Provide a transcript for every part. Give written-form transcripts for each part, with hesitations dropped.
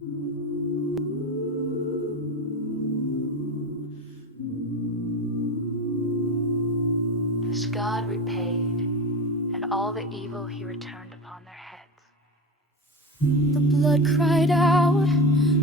This God repaid, and all the evil he returned upon their heads. The blood cried out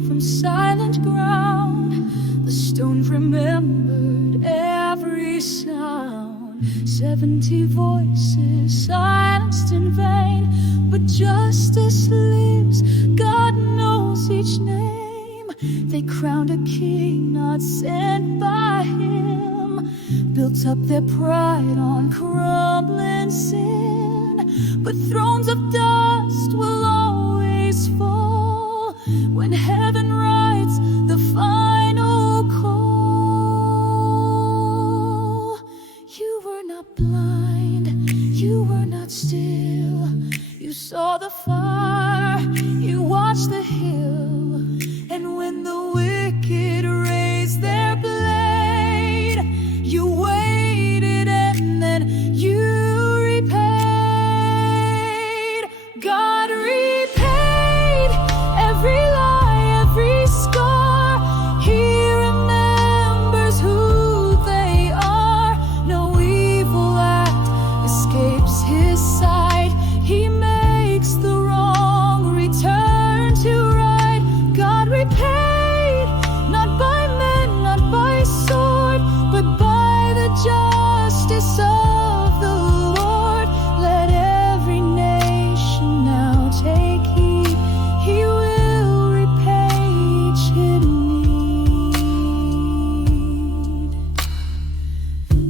from silent ground. The stones remembered every sound. 70 voices silenced in vain. But justice lives, God knows each name. They crowned a king not sent by him, built up their pride on crumbling sin. But thrones of dust will always fall when heaven writes the final call. You were not blind, you were not still. You saw the fire, you watched the hill. And when the wicked raised their blade, you waited and then you repaid. God repaid every lie, every scar. He remembers who they are. No evil act escapes his sight. He makes the wrong return to right. God repaid, not by men, not by sword, but by the justice of the Lord. Let every nation now take heed. He will repay each in need.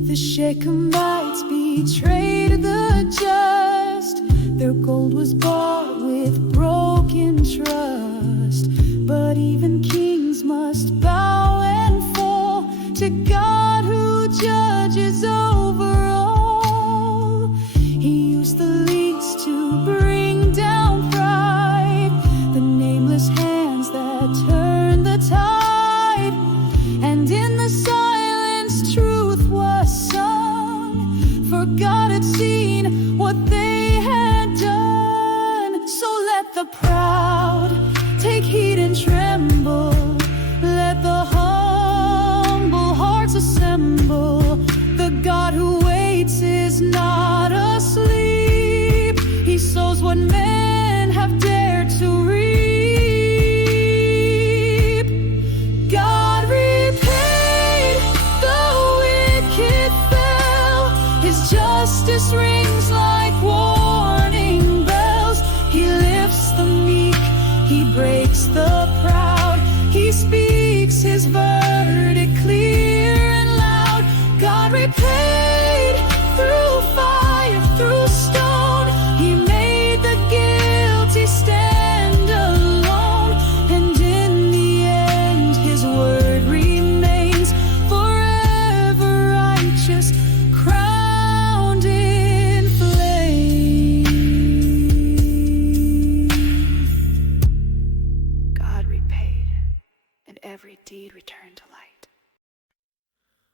The Shechemites betrayed the just. Their gold was bought with broken trust. But even kings must bow and fall to God who judges over all. He used the least to bring down pride, the nameless hands that turned the tide. And in the silence truth was sung, for God had seen what they had done. So let the proud take heed and tremble. Let the humble hearts assemble. The God who waits is not asleep. He sows what men have dared to reap. God repaid, the wicked fell. His justice rings like warning bells. He lifts the meek, he breaks the